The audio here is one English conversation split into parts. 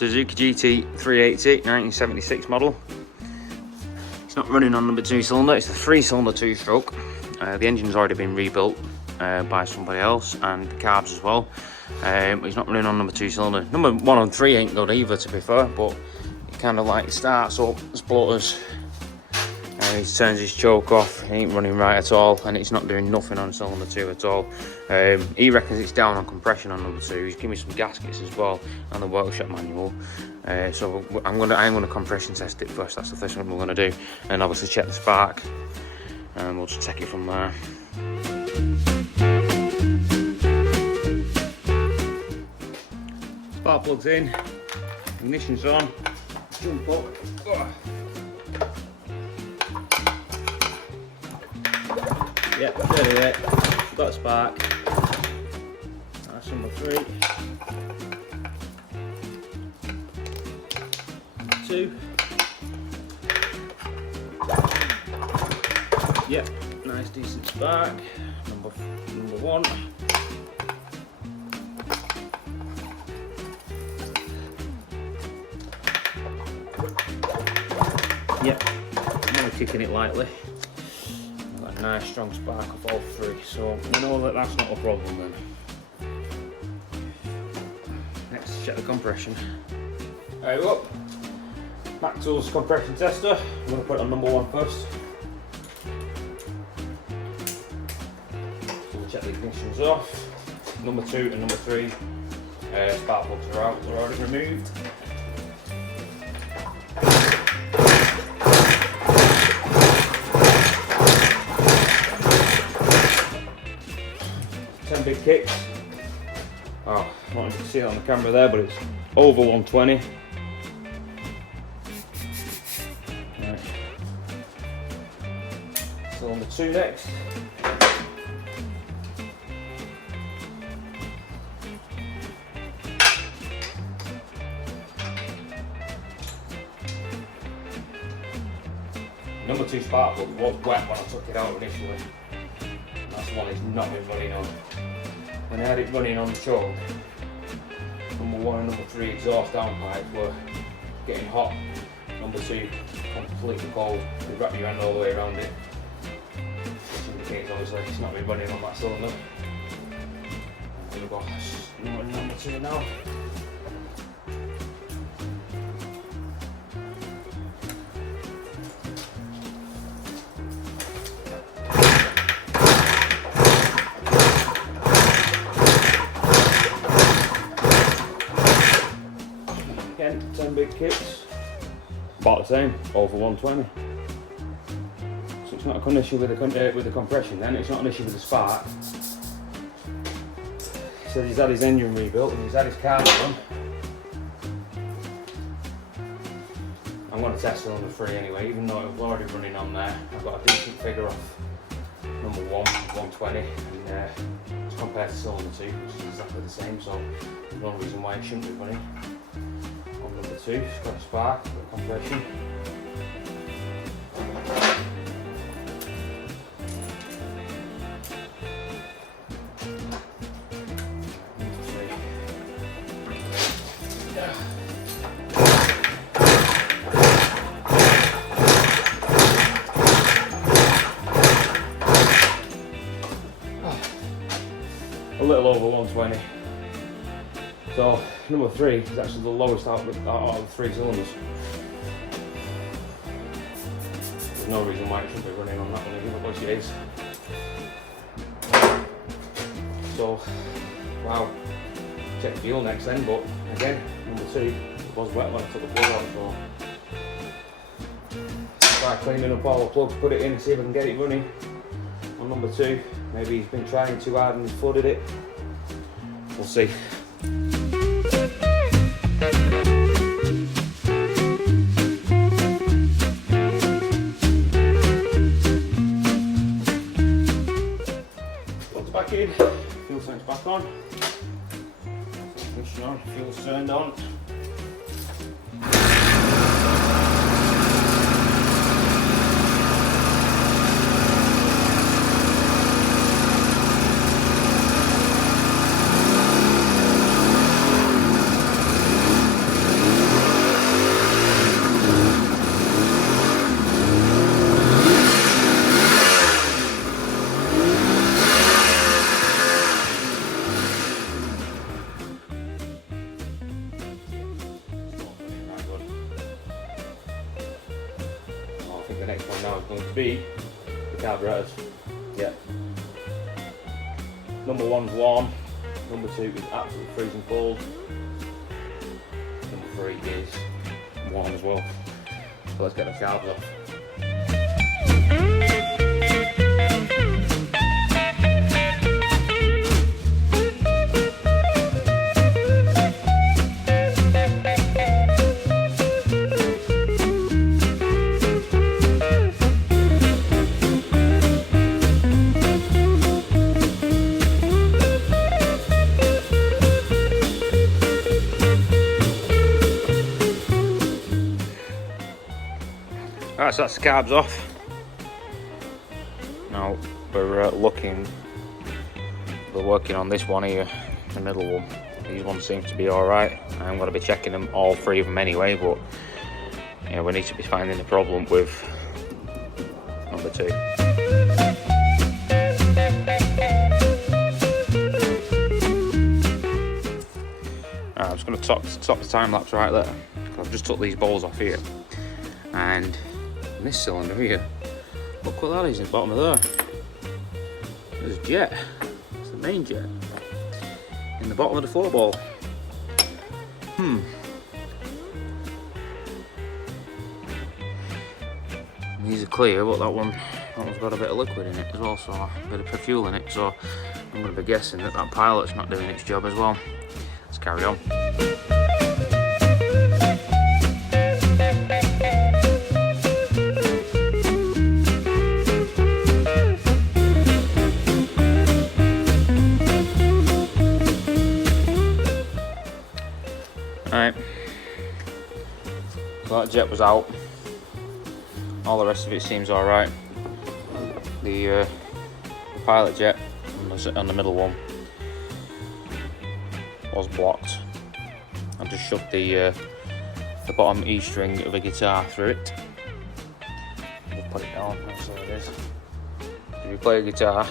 Suzuki GT380 1976 model. It's not running on number 2 cylinder, it's a 3-cylinder 2-stroke. The engine's already been rebuilt by somebody else, and the carbs as well. He's not running on number 2 cylinder. Number 1 and 3 ain't good either, to be fair, but it kind of like starts up, splutters, he turns his choke off, he ain't running right at all, and it's not doing nothing on cylinder 2 at all. He reckons it's down on compression on number 2. He's given me some gaskets as well and the workshop manual. So I'm gonna compression test it first. That's the first one we're gonna do, and obviously check the spark, and we'll just take it from there. Spark plug's in, ignition's on, jump up. Yep, there, got a spark. That's number 3. 2. Yep, nice decent spark. Number 1. Yep, I'm only kicking it lightly. Got a nice strong spark of all 3, so we know that that's not a problem then. Next, check the compression. Alright, well, Maxwell's compression tester. I'm going to put it on number 1 first. So we'll check the ignition's off. Number 2 and number 3 spark plugs are out, they're already removed. Big kicks. Oh, I don't know if you can see it on the camera there, but it's over 120. Right. So number 2 next. Number 2 spark plug was wet when I took it out initially. And that's the one it's not been running on. When I had it running on the choke, number 1 and number 3 exhaust downpipes were getting hot. Number 2 completely cold. You wrap your hand all the way around it, which indicates obviously it's not been running on that cylinder. Here we go, number 2 now. Again, 10 big kicks, about the same, over 120. So it's not an issue with the compression then, it's not an issue with the spark. He says he's had his engine rebuilt and he's had his car done. I'm going to test cylinder 3 anyway, even though it was already running on there. I've got a decent figure off number 1, 120, and it's compared to cylinder 2, which is exactly the same, so there's no reason why it shouldn't be running. Number 2, it's got a spark, got compression. Number 3. A little over 120. So number 3 is actually the lowest out of the 3 cylinders. There's no reason why it shouldn't be running on that one either, but it is. So, wow. Check the fuel next then, but again, number 2, it was wet when I took the plug out, so try cleaning up all the plugs, put it in, see if I can get it running. On number 2, maybe he's been trying too hard and he's flooded it. We'll see. Back in, fuel tank's back on, ignition on, fuel's turned on. the next one now is going to be the carburetors. Yeah. Number 1's warm, number 2 is absolutely freezing cold, number 3 is warm as well. So let's get the carbs off. Right, so that's the carbs off. Now we're working on this one here, the middle one. These ones seem to be alright. I'm going to be checking them, all 3 of them anyway, but yeah, we need to be finding the problem with number 2. I'm just going to stop the time lapse right there. I've just took these balls off here, and this cylinder here, look what that is in the bottom of there. There's a jet. It's the main jet in the bottom of the floor ball. These are clear, but that one's got a bit of liquid in it as well, so a bit of fuel in it. So I'm going to be guessing that pilot's not doing its job as well. Let's carry on. Right, so that jet was out. All the rest of it seems alright. The pilot jet on the middle one was blocked. I just shoved the bottom E string of a guitar through it. Just put it down. That's what it is. If you play a guitar,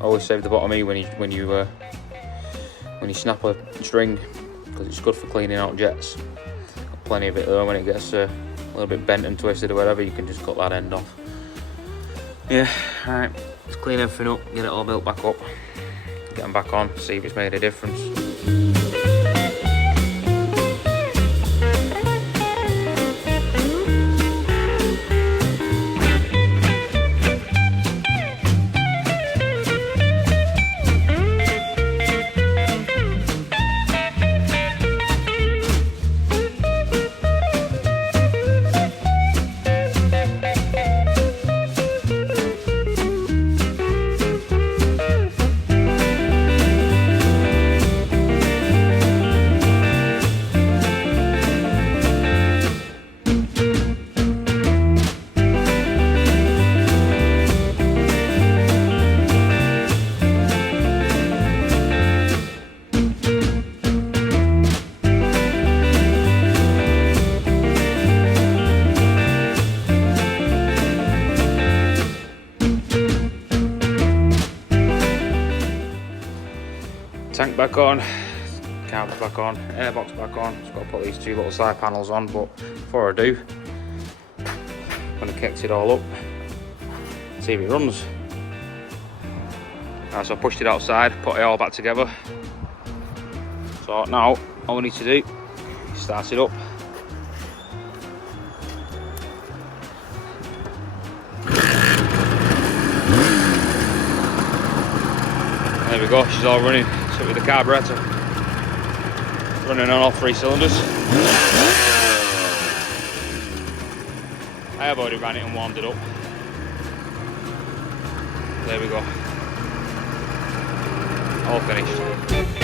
always save the bottom E when you snap a string, because it's good for cleaning out jets. Got plenty of it though. When it gets a little bit bent and twisted or whatever, you can just cut that end off. Yeah, alright, let's clean everything up, get it all built back up, get them back on, see if it's made a difference. Tank back on, carbs back on, airbox back on. Just got to put these 2 little side panels on, but before I do, I'm going to kick it all up, see if it runs. Right, so I pushed it outside, put it all back together. So now all we need to do is start it up. There we go, she's all running. So with the carburetor running on all 3 cylinders. I have already ran it and warmed it up. There we go. All finished.